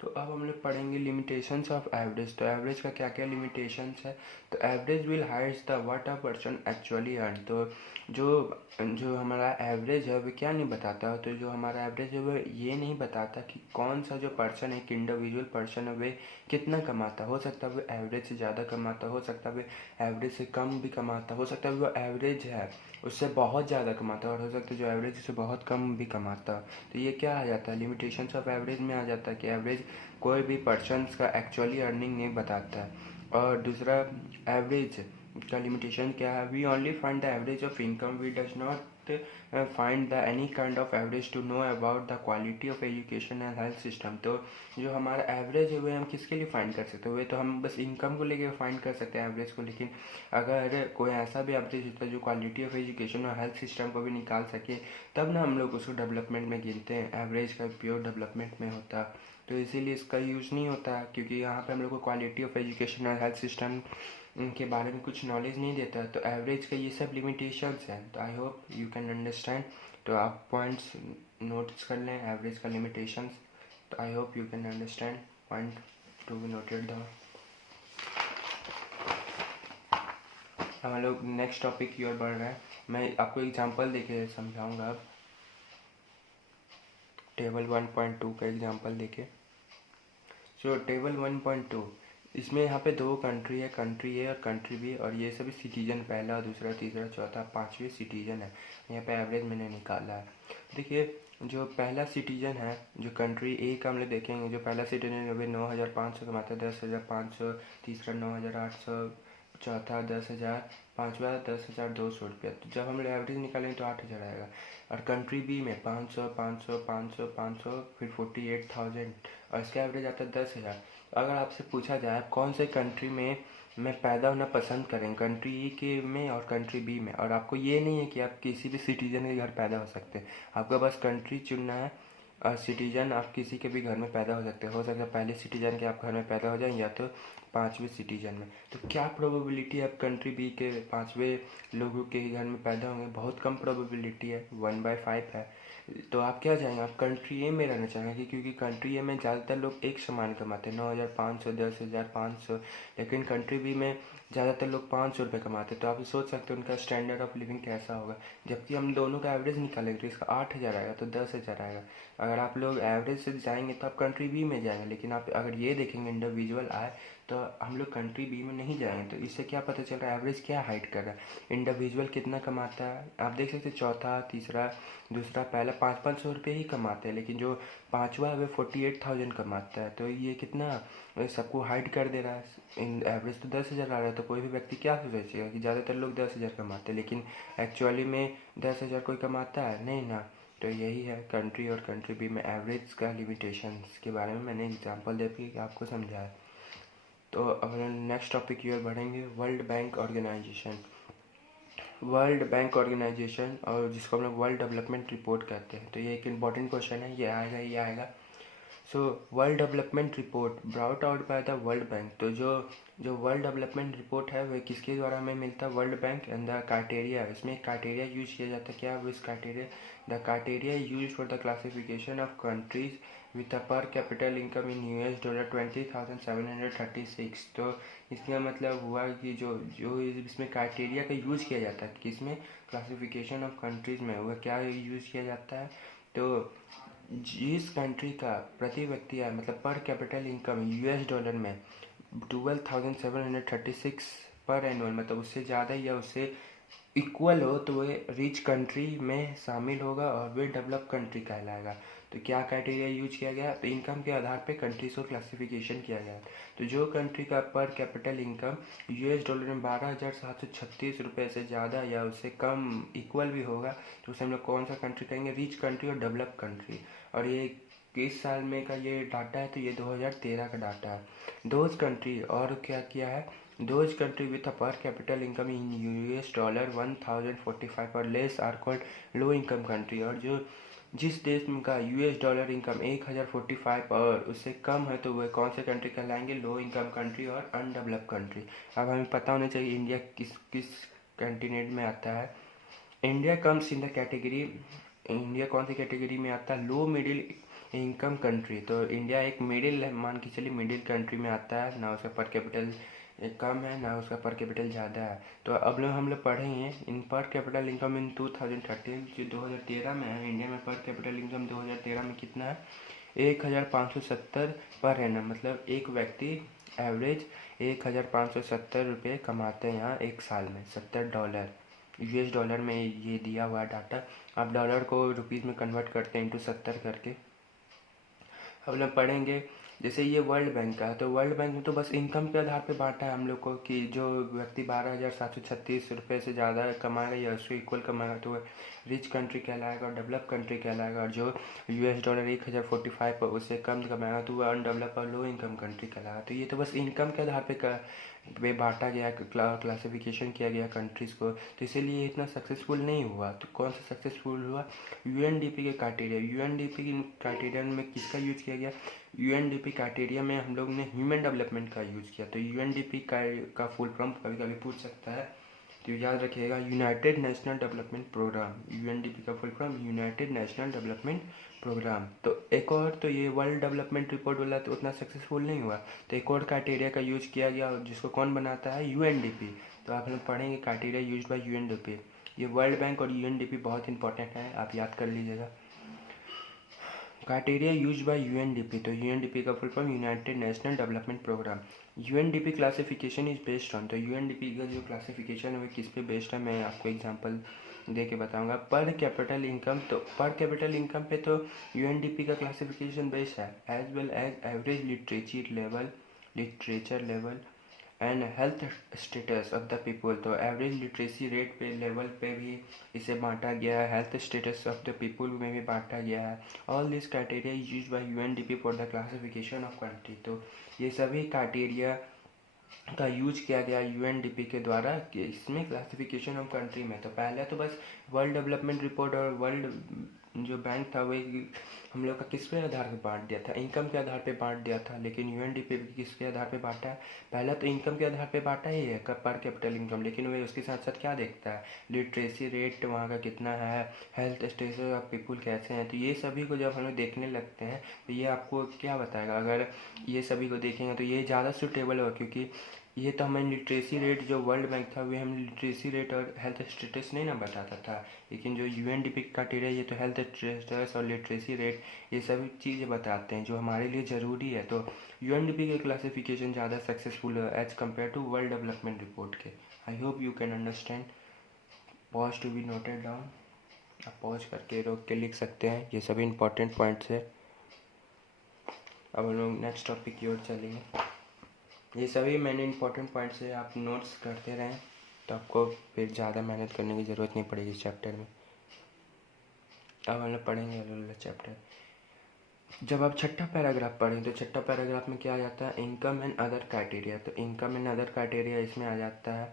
तो अब हम लोग पढ़ेंगे लिमिटेशंस ऑफ एवरेज। तो एवरेज का क्या क्या लिमिटेशंस है, तो average will hides the what a person actually earn. तो जो जो हमारा एवरेज है वो क्या नहीं बताता, तो जो हमारा एवरेज है वो ये नहीं बताता कि कौन सा जो पर्सन है, एक इंडिविजुअल पर्सन है, वे कितना कमाता। हो सकता है वो एवरेज से ज़्यादा कमाता, हो सकता है वो एवरेज से कम भी कमाता, हो सकता है वो एवरेज है उससे बहुत ज़्यादा कमाता, और हो सकता है जो एवरेज से बहुत कम भी कमाता। तो ये क्या आ जाता है, लिमिटेशंस ऑफ एवरेज में आ जाता है कि एवरेज कोई भी पर्सन्स का एक्चुअली अर्निंग नहीं बताता है। और दूसरा एवरेज का लिमिटेशन क्या है, we only find the average of income, we does not find the any kind of average to know about the quality of education and health system. तो जो हमारा एवरेज है वो हम किसके लिए फाइंड कर सकते हैं, वे तो हम बस इनकम को लेकर फाइंड कर सकते हैं एवरेज को। लेकिन अगर कोई ऐसा भी एवरेज होता है जो क्वालिटी ऑफ एजुकेशन और हेल्थ सिस्टम को भी निकाल सके, तब ना हम लोग उसको डेवलपमेंट में गिनते हैं। एवरेज का प्योर डेवलपमेंट में होता है, तो इसीलिए इसका यूज़ नहीं होता है, क्योंकि यहाँ पे हम लोग को क्वालिटी ऑफ एजुकेशन और हेल्थ सिस्टम के बारे में कुछ नॉलेज नहीं देता है। तो एवरेज का ये सब लिमिटेशंस हैं। तो आई होप यू कैन अंडरस्टैंड। तो आप पॉइंट्स नोट्स कर लें एवरेज का लिमिटेशंस। तो आई hope you can understand point two be noted the. हम लोग नेक्स्ट टॉपिक की ओर बढ़ रहे हैं। मैं आपको एग्जांपल देके समझाऊंगा अब। टेबल 1.2 का एग्जांपल देके। सो टेबल 1.2, इसमें यहाँ पे दो कंट्री है, कंट्री ए और कंट्री बी, और ये सभी सिटीजन, पहला दूसरा तीसरा चौथा पांचवें सिटीजन है। यहाँ पे एवरेज मैंने निकाला है। देखिए जो पहला सिटीजन है, जो कंट्री ए का हम लोग देखेंगे, जो पहला सिटीजन है वो 9,500 कमाता है, 10,500, तीसरा 9,800, चौथा 10,000, पाँचवा 10,200 रुपया। तो जब हम लोग एवरेज निकालेंगे तो 8,000 आएगा। और कंट्री बी में 500, 500, 500, 500, फिर 48,000, और इसका एवरेज आता है 10,000। अगर आपसे पूछा जाए कौन से कंट्री में मैं पैदा होना पसंद करें, कंट्री ई के में और कंट्री बी में, और आपको ये नहीं है कि आप किसी भी सिटीजन के घर पैदा हो सकते हैं, आपको बस कंट्री चुनना है। और सिटीजन आप किसी के भी घर में पैदा हो सकते हैं। हो सकता है पहले सिटीजन के आप घर में पैदा हो जाएं या तो पाँचवें सिटीजन में। तो क्या प्रोबेबिलिटी है आप कंट्री बी के पाँचवें लोगों के ही घर में पैदा होंगे, बहुत कम प्रोबेबिलिटी है, 1/5 है। तो आप क्या चाहेंगे, आप कंट्री ए में रहना चाहेंगे, क्योंकि कंट्री ए में ज़्यादातर लोग एक समान कमाते हैं, 9,500, 10,500। लेकिन कंट्री बी में ज़्यादातर लोग 500 रुपये कमाते हैं। तो आप सोच सकते हो उनका स्टैंडर्ड ऑफ लिविंग कैसा होगा। जबकि हम दोनों का एवरेज निकालेंगे तो इसका 8,000 आएगा, तो 10,000 आएगा। अगर आप लोग एवरेज से जाएंगे तो आप कंट्री बी में जाएंगे, लेकिन आप अगर ये देखेंगे इंडिविजुअल आए तो हम लोग कंट्री बी में नहीं जाएंगे। तो इससे क्या पता चल रहा है एवरेज क्या हाइड कर रहा है, इंडिविजुअल कितना कमाता है। आप देख सकते हैं चौथा तीसरा दूसरा पहला 500-500 रुपये ही कमाते हैं, लेकिन जो पाँचवा है वो 48,000 कमाता है। तो ये कितना सबको हाइड कर दे रहा है। एवरेज तो 10,000 आ रहा है, तो कोई भी व्यक्ति क्या सोचेगा कि ज़्यादातर लोग 10,000 कमाते हैं, लेकिन एक्चुअली में 10,000 कोई कमाता है नहीं ना। तो यही है कंट्री और कंट्री बी में एवरेज का लिमिटेशंस के बारे में मैंने एग्जांपल दे के आपको समझाया। तो अब नेक्स्ट टॉपिक की ओर बढ़ेंगे, world bank organisation. World bank organisation, और जिसको हम लोग वर्ल्ड डेवलपमेंट रिपोर्ट कहते हैं। तो ये एक इम्पॉर्टेंट क्वेश्चन है, ये आएगा। So world development report brought out by the world bank. तो जो जो वर्ल्ड डेवलपमेंट रिपोर्ट है वह किसके द्वारा हमें मिलता है, world bank. And the criteria, इसमें एक क्राइटेरिया यूज किया जाता है। क्या वो इस criteria, the criteria use for the classification of countries with a पर कैपिटल इनकम इन $, 20,736। तो इसका मतलब हुआ कि जो जो इसमें क्राइटेरिया का यूज़ किया जाता है, किसमें, क्लासिफिकेशन ऑफ कंट्रीज़ में, वह क्या यूज़ किया जाता है। तो जिस कंट्री का प्रति व्यक्ति आय मतलब पर कैपिटल इनकम $, में 12,736 पर एनुअल, मतलब उससे ज़्यादा या उससे इक्वल हो तो वह रिच कंट्री में शामिल होगा और वे डेवलप कंट्री कहलाएगा। तो क्या क्राइटेरिया यूज किया गया, तो इनकम के आधार पे कंट्रीज को क्लासिफिकेशन किया गया। तो जो कंट्री का पर कैपिटल इनकम $12 में 12,736 रुपये से ज़्यादा या उससे कम इक्वल भी होगा तो उसे हम लोग कौन सा कंट्री कहेंगे, रिच कंट्री और डेवलप कंट्री। और ये किस साल में का ये डाटा है, तो ये 2013 का डाटा है। दोज कंट्री और क्या किया है, दोज कंट्री विथ अ पर कैपिटल इनकम इन $1,045 और less are called low income country. और जो जिस देश का $1,000 इनकम 1,045 और उससे कम है तो वह कौन से कंट्री कहलाएंगे, लो इनकम कंट्री और अनडेवलप कंट्री। अब हमें पता होना चाहिए इंडिया किस किस कंटिनेंट में आता है। India comes in the category, India कौन सी कैटेगरी में आता है, लो मिडिल इनकम कंट्री। तो इंडिया एक मिडिल, मान के चलिए मिडिल कंट्री में आता है, ना उसका पर कैपिटल कम है ना उसका पर कैपिटल ज़्यादा है। तो अब लोग हम लोग पढ़ेंगे इन पर कैपिटल इनकम इन 2013, जो 2013 में है। इंडिया में पर कैपिटल इनकम 2013 में कितना है, 1,570 पर एनम, मतलब एक व्यक्ति एवरेज 1,570 रुपये कमाते हैं यहाँ एक साल में, $70 $, में ये दिया हुआ डाटा। आप डॉलर को रुपीज़ में कन्वर्ट करते हैं इंटू 70 करके। अब लोग पढ़ेंगे जैसे ये वर्ल्ड बैंक का है, तो वर्ल्ड बैंक में तो बस इनकम के आधार पे बांटा है हम लोग को कि जो व्यक्ति 12,736 रुपये से ज़्यादा कमाएगा या उससे इक्वल कमाएगा तो वह रिच कंट्री कहलाएगा और डेवलप कंट्री कहलाएगा। और जो $1,045 उससे कम कमाएगा तो वह अनडेवलप और लो इनकम कंट्री कहलाएगा। तो ये तो बस इनकम के आधार पे बांटा गया, क्लासिफिकेशन किया गया कंट्रीज़ को, तो इसीलिए इतना सक्सेसफुल नहीं हुआ। तो कौन सा सक्सेसफुल हुआ, यूएनडीपी के क्राइटेरिया। यूएनडीपी की क्राइटेरिया में किसका यूज किया गया, यूएनडीपी क्राइटेरिया में हम लोग ने ह्यूमन डेवलपमेंट का यूज़ किया। तो यूएनडीपी का फुल फॉर्म कभी कभी पूछ सकता है, तो याद रखिएगा United national development programme. UNDP का full form United national development Programme. तो एक और, तो ये वर्ल्ड डेवलपमेंट रिपोर्ट वाला तो उतना सक्सेसफुल नहीं हुआ, तो एक और क्राइटेरिया का यूज किया गया जिसको कौन बनाता है, यूएनडीपी। तो आप लोग पढ़ेंगे क्राइटेरिया यूज बाय यूएनडीपी। ये वर्ल्ड बैंक और यूएनडीपी बहुत इंपॉर्टेंट है, आप याद कर लीजिएगा। क्राइटेरिया यूज बाय यूएनडीपी, तो यूएनडीपी का full form United national development programme. UNDP classification is based on, तो यूएनडीपी का जो क्लासिफिकेशन है वो किस पे बेस्ड है, मैं आपको एग्जांपल दे के बताऊंगा। पर कैपिटल इनकम, तो पर कैपिटल इनकम पे तो यूएनडीपी का क्लासिफिकेशन बेस्ड है, as well as average literature level and health status of the people. तो एवरेज लिटरेसी रेट पे लेवल पे भी इसे बांटा गया है, health status of the people में भी बांटा गया है। All this criteria is used by UNDP for the classification of country. तो ये सभी क्राइटेरिया का यूज किया गया यूएनडीपी के द्वारा कि इसमें क्लासिफिकेशन ऑफ कंट्री में। तो पहले तो बस वर्ल्ड डेवलपमेंट रिपोर्ट और वर्ल्ड जो बैंक था वही हम लोग का किस पे आधार पे बांट दिया था, इनकम के आधार पे बांट दिया था। लेकिन यूएनडीपी किसके आधार पे बांटा है, पहला तो इनकम के आधार पे बांटा ही है पर कैपिटल इनकम, लेकिन वह उसके साथ साथ क्या देखता है, लिटरेसी रेट वहाँ का कितना है, हेल्थ स्टेटस ऑफ पीपल कैसे हैं। तो ये सभी को जब हम लोग देखने लगते हैं तो ये आपको क्या बताएगा, अगर ये सभी को देखेंगे तो ये ज़्यादा सूटेबल होगा, क्योंकि ये तो हमें लिटरेसी रेट जो वर्ल्ड बैंक था वे हमें लिटरेसी रेट और हेल्थ स्टेटस नहीं ना बताता था, लेकिन जो यूएनडीपी क्राइटेरिया ये तो हेल्थ स्टेटस और लिटरेसी रेट ये सभी चीज़ें बताते हैं जो हमारे लिए ज़रूरी है। तो यूएनडीपी के क्लासिफिकेशन ज़्यादा सक्सेसफुल है as compared to world development report के। I hope you can understand. Pause to be noted down, आप पॉज करके रोक के लिख सकते हैं, ये सभी इंपॉर्टेंट पॉइंट्स है। अब हम लोग नेक्स्ट टॉपिक की ओर चलेंगे। ये सभी मैंने इंपॉर्टेंट पॉइंट्स है, आप नोट्स करते रहें तो आपको फिर ज़्यादा मेहनत करने की ज़रूरत नहीं पड़ेगी इस चैप्टर में। अब हम लोग पढ़ेंगे अलग अलग चैप्टर। जब आप छठा पैराग्राफ पढ़ें तो छठा पैराग्राफ में क्या आ जाता है, इनकम एंड अदर क्राइटेरिया। तो इनकम एंड अदर क्राइटेरिया इसमें आ जाता है।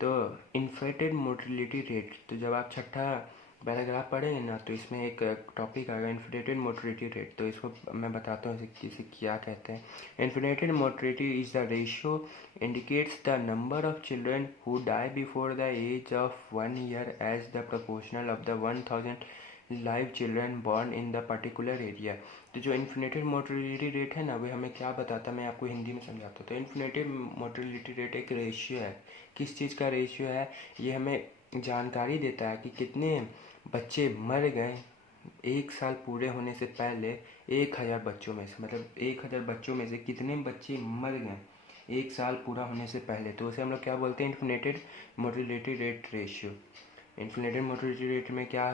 तो इन्फ्लेटेड मोटिलिटी रेट, तो जब आप छठा पैराग्राफ पढ़ेंगे ना तो इसमें एक टॉपिक आएगा इन्फ्लेटेड मोटिलिटी रेट। तो इसको मैं बताता हूँ इसे क्या कहते हैं। Inflated motility is the ratio indicates the number of children who die before the age of 1 year as the proportional of the 1000 live children born in the particular area. तो जो इन्फिनेटेड मोटिलिटी रेट है ना वो हमें क्या बताता है, मैं आपको हिंदी में समझाता हूँ। तो इन्फिनेटेड मोटिलिटी रेट एक रेशियो है, किस चीज़ का रेशियो है, ये हमें जानकारी देता है कि कितने बच्चे मर गए 1 साल पूरे होने से पहले 1000 बच्चों में से, मतलब 1000 बच्चों में से कितने बच्चे मर गए एक साल पूरा होने से पहले, तो उसे हम लोग क्या बोलते हैं, infant mortality rate ratio. Infant mortality rate में क्या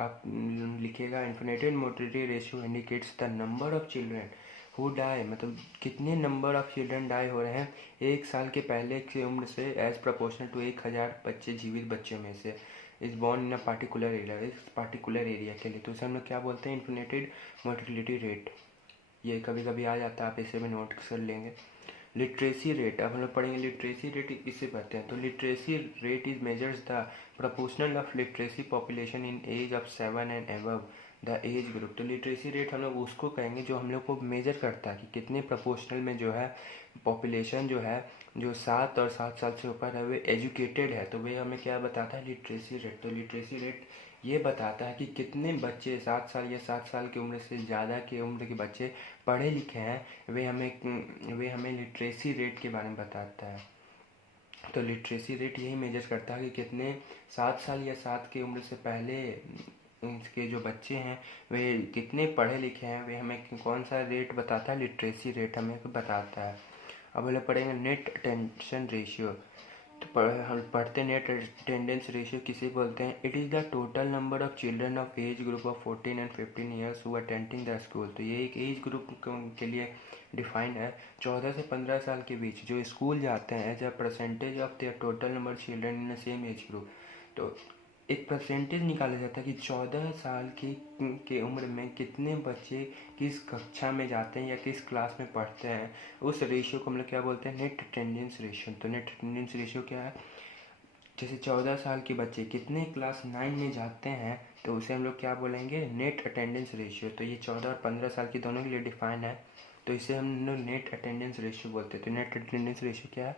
आप लिखिएगा, infant mortality ratio indicates the number of children who die, मतलब कितने नंबर ऑफ चिल्ड्रन डाई हो रहे हैं एक साल के पहले की उम्र से एज प्रोपोर्शनल टू 1000 बच्चे, जीवित बच्चों में से इस born in a particular area, इस पार्टिकुलर एरिया के लिए, तो उसे हम लोग क्या बोलते हैं, इन्फिनेटेड मोटिलिटी रेट। ये कभी कभी आ जाता है, आप इसे भी नोट कर लेंगे। लिटरेसी रेट, अब हम लोग पढ़ेंगे लिटरेसी रेट किसे कहते हैं। तो literacy rate is measures the proportional of literacy population in age of 7 and above the age group. तो लिटरेसी रेट हम लोग उसको कहेंगे जो हम लोग को मेजर करता है कि कितने प्रपोर्शनल में जो है पॉपुलेशन जो है जो 7 और 7 साल से ऊपर है वे एजुकेटेड है, तो वे हमें क्या बताता है, लिटरेसी रेट। तो लिटरेसी रेट ये बताता है कि कितने बच्चे 7 साल या 7 साल की उम्र से ज़्यादा की उम्र के बच्चे पढ़े लिखे हैं, वे हमें लिटरेसी रेट के बारे में बताता है। तो लिटरेसी रेट यही मेजर करता है कि कितने 7 साल या 7 की उम्र से पहले के जो बच्चे हैं वे कितने पढ़े लिखे हैं, वे हमें कौन सा रेट बताता है, लिटरेसी रेट हमें बताता है। अब हम लोग पढ़ेंगे नेट अटेंशन रेशियो। तो हम पढ़ते नेट अटेंडेंस रेशियो किसे बोलते हैं, it is the total number of children of age group of 14 and 15 years who attending the school. तो ये एक एज ग्रुप के लिए डिफाइंड है, 14 से 15 साल के बीच जो स्कूल जाते हैं as a percentage of their total number children in the same age group. तो एक परसेंटेज निकाला जाता है कि 14 साल की उम्र में कितने बच्चे किस कक्षा में जाते हैं या किस क्लास में पढ़ते हैं। उस रेशियो को हम लोग क्या बोलते हैं, नेट अटेंडेंस रेशियो। तो नेट अटेंडेंस रेशियो क्या है, जैसे 14 साल के बच्चे कितने क्लास 9 में जाते हैं तो उसे हम लोग क्या बोलेंगे, नेट अटेंडेंस रेशियो। तो ये 14 और 15 साल के दोनों के लिए डिफाइन है, तो इसे हम लोग नेट अटेंडेंस रेशियो बोलते हैं। तो नेट अटेंडेंस रेशियो क्या है,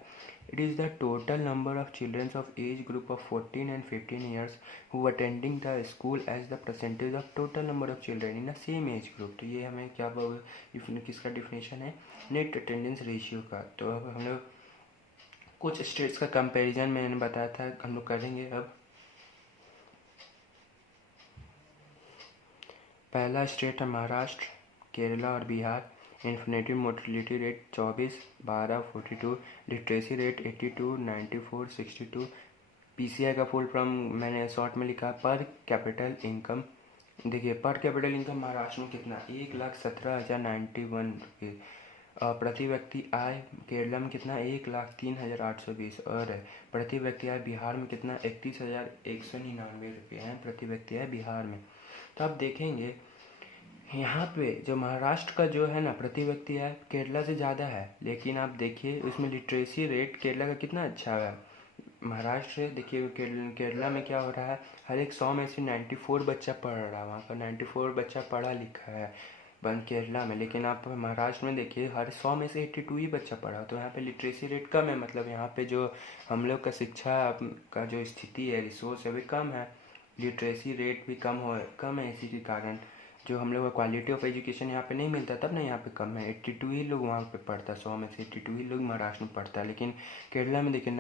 it is the total number of children of age group of 14 and 15 years who attending the school as the percentage of total number of children in the same age group. तो ये हमें क्या किसका definition है, net attendance ratio का। तो अब हम लोग कुछ स्टेट्स का कंपैरिजन मैंने बताया था, हम लोग करेंगे। अब पहला स्टेट है महाराष्ट्र, केरला और Bihar. Infinitive motility rate 24, 12, 42। Literacy rate 82, 94, 62। PCI का फुल फॉर्म मैंने शॉर्ट में लिखा पर कैपिटल इनकम। देखिए पर कैपिटल इनकम महाराष्ट्र में कितना, 1,17,091 रुपये। प्रति व्यक्ति आय केरला में कितना, 1,03,820। और प्रति व्यक्ति आय बिहार में कितना, 31,199 रुपये हैं प्रति व्यक्ति आय बिहार में। तो आप देखेंगे यहाँ पे जो महाराष्ट्र का जो है ना प्रति व्यक्ति आय केरला से ज़्यादा है, लेकिन आप देखिए उसमें लिटरेसी रेट केरला का कितना अच्छा है। महाराष्ट्र से देखिए केरला में क्या हो रहा है, हर एक 100 में से 94 बच्चा पढ़ रहा है, वहाँ का 94 बच्चा पढ़ा लिखा है केरला में। लेकिन आप महाराष्ट्र में देखिए हर 100 में से 82 ही बच्चा पढ़ा, तो यहाँ पे लिटरेसी रेट कम है। मतलब यहाँ पे जो हम लोग का शिक्षा का जो स्थिति है, रिसोर्स है, वे कम है, लिटरेसी रेट भी कम है। इसी के कारण जो हम लोग का क्वालिटी ऑफ एजुकेशन यहाँ पे नहीं मिलता, तब ना यहाँ पे कम है। 82 ही लोग वहाँ पे पढ़ता, 100 में से 82 ही लोग महाराष्ट्र में पढ़ता है। लेकिन केरला में देखिए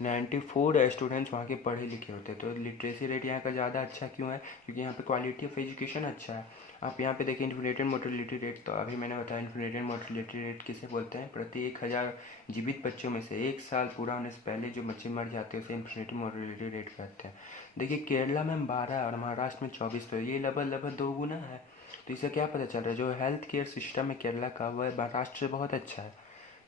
94 स्टूडेंट्स वहाँ के पढ़े लिखे होते हैं। तो लिटरेसी रेट यहाँ का ज़्यादा अच्छा क्यों है, क्योंकि यहाँ पे क्वालिटी ऑफ एजुकेशन अच्छा है। आप यहाँ पे देखिए इन्फिनेटेड मोटिलिटी रेट, तो अभी मैंने बताया इन्फिनेटेड मोटिलिटी रेट किसे बोलते हैं, प्रति 1000 जीवित बच्चों में से 1 साल पूरा होने से पहले जो बच्चे मर जाते हैं उसे इन्फिनेटेड मोटिलिटी रेट कहते हैं। देखिए केरला में 12 और महाराष्ट्र में 24, तो ये लगभग 2 गुना है। तो इससे क्या पता चल रहा है, जो हेल्थ केयर सिस्टम है केरला का वह महाराष्ट्र से बहुत अच्छा है।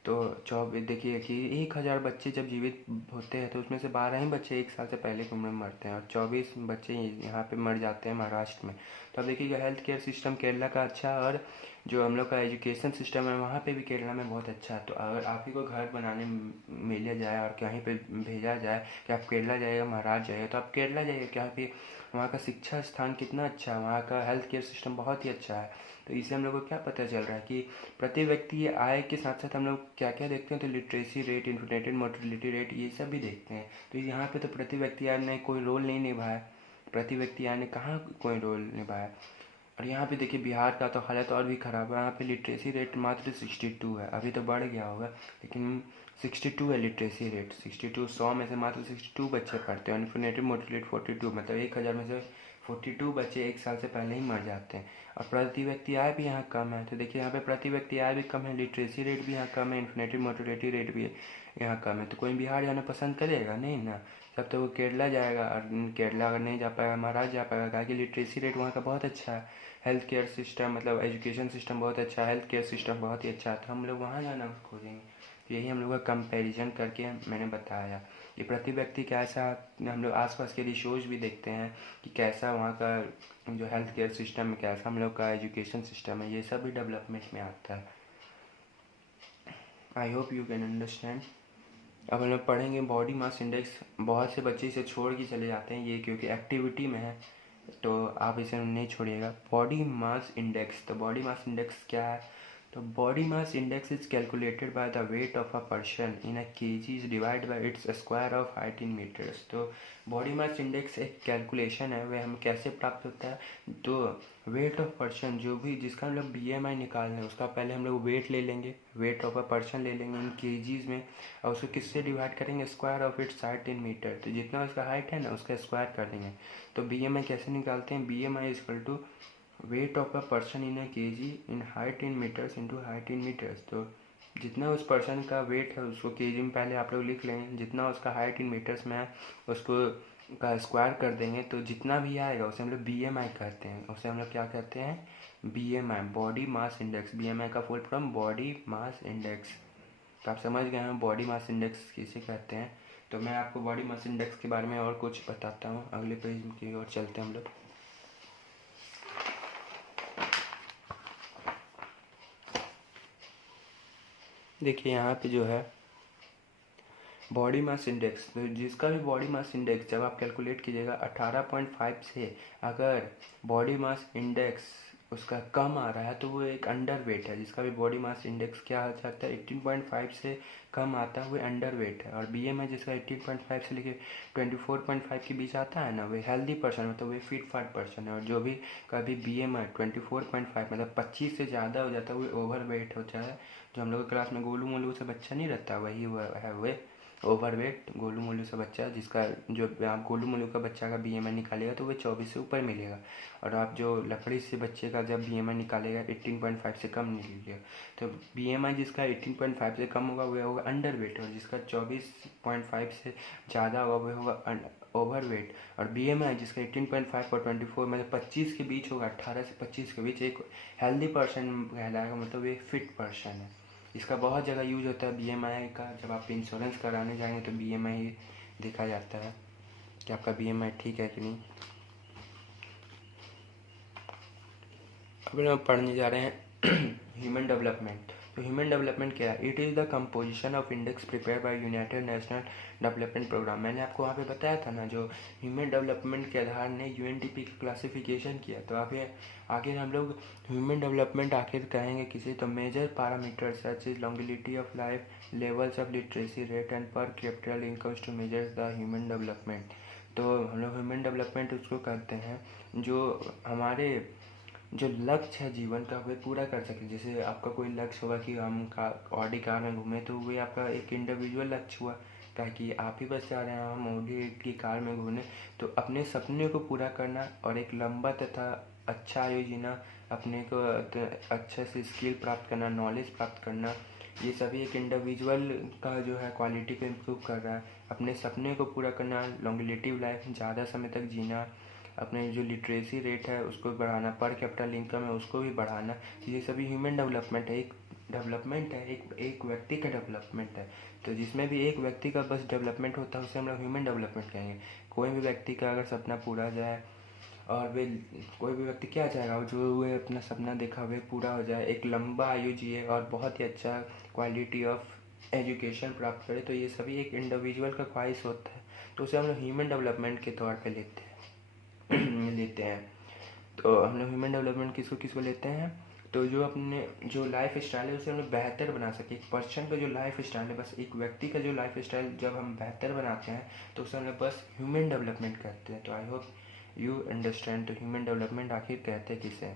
तो 24 देखिए कि 1000 बच्चे जब जीवित होते हैं तो उसमें से 12 ही बच्चे 1 साल से पहले की उम्र में मरते हैं और 24 बच्चे यहाँ पे मर जाते हैं महाराष्ट्र में। तो अब देखिएगा हेल्थ केयर सिस्टम केरला का अच्छा है, और जो हम लोग का एजुकेशन सिस्टम है वहाँ पे भी केरला में बहुत अच्छा है। तो अगर आप ही को घर बनाने मिल जाए और कहीं पे भेजा जाए कि आप केरला जाइएगा, महाराष्ट्र जाइए, तो आप केरला जाइए, क्योंकि वहाँ का शिक्षा स्थान कितना अच्छा है, वहाँ का हेल्थ केयर सिस्टम बहुत ही अच्छा है। तो इससे हम लोग को क्या पता चल रहा है कि प्रति व्यक्ति आय के साथ साथ हम लोग क्या क्या देखते हैं, तो लिटरेसी रेट, इन्फिनेटेड मोटिलिटी रेट, ये सब भी देखते हैं। तो यहाँ पे तो प्रति व्यक्ति आय ने कोई रोल नहीं निभाया, प्रति व्यक्ति आय ने कहाँ कोई रोल निभाया। और यहाँ पे देखिए बिहार का तो हालत और भी ख़राब है, यहाँ पे लिटरेसी रेट मात्र 62 है, अभी तो बढ़ गया होगा लेकिन 62 है लिटरेसी रेट। 62, 100 में से मात्र 62 बच्चे पढ़ते हैं। इन्फिनेटिव मोटिलिटी 42, मतलब 1000 में से 42 बच्चे 1 साल से पहले ही मर जाते हैं। और प्रति व्यक्ति आय भी यहाँ कम है, तो देखिए यहाँ पे प्रति व्यक्ति आय भी कम है, लिटरेसी रेट भी यहाँ कम है, इन्फिनिटी मोर्टेलिटी रेट भी यहाँ कम है। तो कोई बिहार जाना पसंद करेगा नहीं ना, तब तो वो केरला जाएगा, और केरला अगर नहीं जा पाएगा महाराष्ट्र जा पाएगा, क्या कि लिटरेसी रेट वहाँ का बहुत अच्छा है, हेल्थ केयर सिस्टम मतलब एजुकेशन सिस्टम बहुत अच्छा है, हेल्थ केयर सिस्टम बहुत ही अच्छा है, तो हम लोग वहाँ जाना खोजेंगे। तो यही हम लोग का कंपैरिजन करके मैंने बताया कि प्रति व्यक्ति कैसा, हम लोग आसपास के रिसोर्स भी देखते हैं कि कैसा वहाँ का जो हेल्थ केयर सिस्टम है, कैसा हम लोग का एजुकेशन सिस्टम है, ये सब भी डेवलपमेंट में आता है। आई होप यू कैन अंडरस्टैंड। अब हम लोग पढ़ेंगे बॉडी मास इंडेक्स। बहुत से बच्चे इसे छोड़ के चले जाते हैं, ये क्योंकि एक्टिविटी में है, तो आप इसे नहीं छोड़िएगा। बॉडी मास इंडेक्स, तो बॉडी मास इंडेक्स क्या है? तो body mass index is calculated by the weight of a person in a kgs divide by its square of height in metres. तो बॉडी मास इंडेक्स एक calculation है, वह हमें कैसे प्राप्त होता है? तो वेट ऑफ पर्सन, जो भी जिसका हम लोग BMI निकालना है, उसका पहले हम लोग वेट ले लेंगे, वेट ऑफ अ पर्सन ले लेंगे इन केजीज में, और उसको किससे डिवाइड करेंगे? Square of its height in metre. तो जितना उसका हाइट है ना, उसका स्क्वायर कर देंगे। तो BMI कैसे निकालते हैं? BMI is equal to weight of a person in a kg in height in metres into height in metres. तो जितना उस पर्सन का वेट है उसको केजी में पहले आप लोग लिख लेंगे, जितना उसका हाइट इन मीटर्स में है उसको का स्क्वायर कर देंगे, तो जितना भी आएगा उसे हम लोग BMI कहते हैं। उसे हम लोग क्या कहते हैं? BMI, body mass index. BMI का full form body mass index. तो आप समझ गए हैं बॉडी मास इंडेक्स किसे कहते हैं। तो मैं आपको बॉडी मास इंडेक्स के बारे में और कुछ बताता हूँ। अगले पेज की ओर चलते हैं हम लोग। देखिए यहाँ पे जो है बॉडी मास इंडेक्स, तो जिसका भी बॉडी मास इंडेक्स जब आप कैलकुलेट कीजिएगा 18.5 से अगर बॉडी मास इंडेक्स उसका कम आ रहा है तो वो एक अंडर वेट है। जिसका भी बॉडी मास इंडेक्स क्या हो जाता है 18.5 से कम आता है वो अंडर वेट है। और BMI जिसका 18.5 से लेके 24.5 के बीच आता है ना, वो हेल्दी पर्सन मतलब वो फिट फाट पर्सन है। और जो भी कभी BMI 24.5 मतलब 25 से ज़्यादा हो जाता है वो ओवर वेट होता है। जो हम लोग क्लास में गोलू मोलू से बच्चा नहीं रहता, वही है वे ओवरवेट गोलू मोलू सा बच्चा, जिसका जो आप गोलू मोलू का बच्चा का BMI निकालेगा तो वो 24 से ऊपर मिलेगा। और आप जो लकड़ी से बच्चे का जब BMI निकालेगा 18.5 से कम नहीं लीजिएगा। तो BMI जिसका 18.5 से कम होगा वह होगा अंडर वेट, और जिसका 24.5 से ज़्यादा होगा वह होगा ओवर वेट। और BMI जिसका 18.5 और 24 मतलब 25 के बीच होगा, 18 से 25 के बीच, एक हेल्दी पर्सन कहलाएगा, मतलब एक फिट पर्सन है। इसका बहुत जगह यूज होता है BMI का। जब आप इंश्योरेंस कराने जाएंगे तो BMI देखा जाता है कि आपका BMI ठीक है कि नहीं। अब हम पढ़ने जा रहे हैं ह्यूमन डेवलपमेंट। तो ह्यूमन डेवलपमेंट क्या है? It is the composition of index prepare by united national development programme. मैंने आपको वहाँ पे बताया था ना, जो ह्यूमन डेवलपमेंट के आधार ने UNDP की क्लासिफिकेशन किया। तो आखिर हम लोग ह्यूमन डेवलपमेंट आखिर कहेंगे किसे? तो major parameters such is longevity of life, levels of literacy rate and per capita incomes to measure the human development. तो हम लोग ह्यूमन डेवलपमेंट उसको करते हैं जो हमारे जो लक्ष्य है जीवन का वे पूरा कर सके। जैसे आपका कोई लक्ष्य होगा कि हम ऑडी कार में घूमें, तो वे आपका एक इंडिविजुअल लक्ष्य हुआ, ताकि आप ही बस चाह रहे हैं हम ऑडी की कार में घूमें। तो अपने सपने को पूरा करना और एक लंबा तथा अच्छा आयु जीना, अपने को अच्छे से स्किल प्राप्त करना, नॉलेज प्राप्त करना, ये सभी एक इंडिविजुअल का जो है क्वालिटी को इम्प्रूव कर रहा है। अपने सपने को पूरा करना, लॉन्गिविटी लाइफ ज़्यादा समय तक जीना, अपने जो लिटरेसी रेट है उसको बढ़ाना, पर कैपिटल इनकम है उसको भी बढ़ाना। ये सभी ह्यूमन डेवलपमेंट है, एक डेवलपमेंट है, एक व्यक्ति का डेवलपमेंट है। तो जिसमें भी एक व्यक्ति का बस डेवलपमेंट होता है उसे हम लोग ह्यूमन डेवलपमेंट कहेंगे। कोई भी व्यक्ति का अगर सपना पूरा हो जाए, और वे कोई भी व्यक्ति क्या चाहेगा, जो वे अपना सपना देखा वे पूरा हो जाए, एक लंबा आयु जिए और बहुत ही अच्छा क्वालिटी ऑफ एजुकेशन प्राप्त करे, तो ये सभी एक इंडिविजुअल का ख्वाहिश होता है। तो उसे हम लोग ह्यूमन डेवलपमेंट के तौर पे लेते हैं। तो हम लोग ह्यूमन डेवलपमेंट किसको लेते हैं? तो जो अपने जो लाइफ स्टाइल है उसे हम लोग बेहतर बना सके। एक पर्सन का जो लाइफ स्टाइल है, बस एक व्यक्ति का जो लाइफ स्टाइल जब हम बेहतर बनाते हैं तो उसे हम लोग बस ह्यूमन डेवलपमेंट कहते हैं। तो आई होप यू अंडरस्टैंड। तो ह्यूमन डेवलपमेंट आखिर कहते हैं किसे?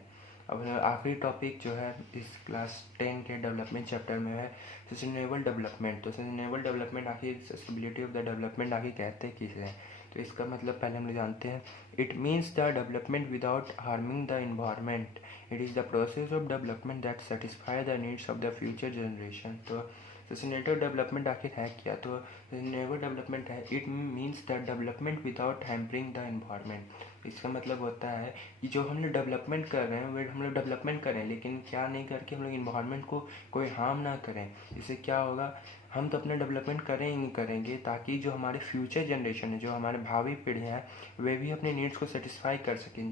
अब आखिरी टॉपिक जो है इस क्लास 10 के डेवलपमेंट चैप्टर में है सस्टेनेबल डेवलपमेंट। तो सस्टेनेबल डेवलपमेंट आखिर सस्टेनेबिलिटी ऑफ द डेवलपमेंट आखिर कहते हैं किसे? तो इसका मतलब पहले हम लोग जानते हैं, it means the development without harming the environment. It is the process of development that satisfy the needs of the future generation. तो सस्टेनेबल डेवलपमेंट आखिर है क्या? तो सस्टेनेबल डेवलपमेंट है, it means the development without hampering the environment. इसका मतलब होता है कि जो हम लोग डेवलपमेंट कर रहे हैं वो हम लोग डेवलपमेंट करें, लेकिन क्या नहीं करके हम लोग इन्वायरमेंट को कोई हार्म ना करें। इससे क्या होगा, हम तो अपना डेवलपमेंट करेंगे ताकि जो हमारे फ्यूचर जनरेशन है, जो हमारे भावी पीढ़ियाँ हैं, वे भी अपने नीड्स को सेटिस्फाई कर सकें।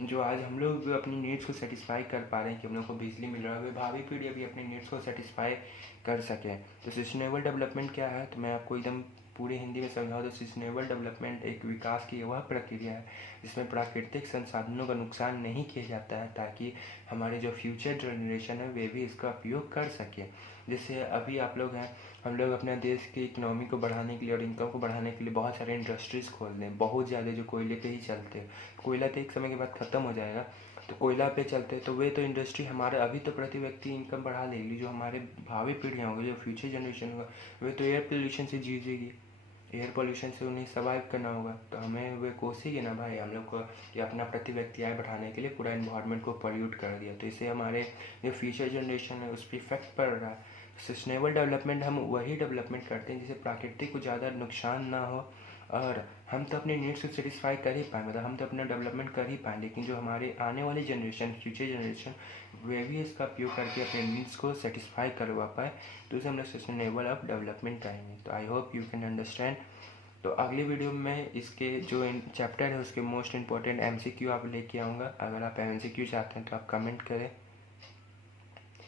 जो आज हम लोग अपनी नीड्स को सेटिस्फाई कर पा रहे हैं कि हम लोग को बिजली मिल रहा है, वे भावी पीढ़ी भी अपने नीड्स को सेटिस्फाई कर सकें। तो सस्टेनेबल डेवलपमेंट क्या है, तो मैं आपको एकदम पूरी हिंदी में समझाऊँ तो सस्टेनेबल डेवलपमेंट एक विकास की वह प्रक्रिया है जिसमें प्राकृतिक संसाधनों का नुकसान नहीं किया जाता है, ताकि हमारे जो फ्यूचर जनरेशन है वे भी इसका उपयोग कर सके। जैसे अभी आप लोग हैं, हम लोग अपने देश की इकनॉमी को बढ़ाने के लिए और इनकम को बढ़ाने के लिए बहुत सारे इंडस्ट्रीज़ खोल दें, बहुत ज़्यादा, जो कोयले पे ही चलते हैं। कोयला तो एक समय के बाद ख़त्म हो जाएगा, तो कोयला पे चलते तो वे तो इंडस्ट्री हमारे अभी तो प्रति व्यक्ति इनकम बढ़ा लेगी, जो हमारे भावी पीढ़ियाँ होंगी, जो फ्यूचर जनरेशन होगा, वे तो एयर पोल्यूशन से जीजेगी, एयर पोल्यूशन से उन्हें सर्वाइव करना होगा। तो हमें वे कोशिश है ना भाई हम लोग को कि अपना प्रति व्यक्ति आय बढ़ाने के लिए पूरा इन्वायरमेंट को पॉल्यूट कर दिया, तो इससे हमारे जो फ्यूचर जनरेशन है उस पर इफेक्ट पड़ रहा है। सस्टेनेबल डेवलपमेंट हम वही डेवलपमेंट करते हैं जिससे प्राकृतिक को ज़्यादा नुकसान ना हो, और हम तो अपने नीड्स को सेटिस्फाई कर ही पाएँ, मतलब हम तो अपना डेवलपमेंट कर ही पाएँ, लेकिन जो हमारे आने वाली जनरेशन, फ्यूचर जनरेशन, वे भी इसका उपयोग करके अपने नीड्स को सेटिस्फाई करवा पाए। तो उसे हम लोग सस्टेनेबल ऑफ डेवलपमेंट कहेंगे। तो आई होप यू कैन अंडरस्टैंड। तो अगली वीडियो में इसके जो चैप्टर है उसके मोस्ट इम्पॉर्टेंट MCQ आप लेके आऊँगा। अगर आप MCQ चाहते हैं तो आप कमेंट करें।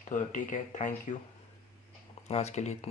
तो ठीक है, थैंक यू, आज के लिए इतना।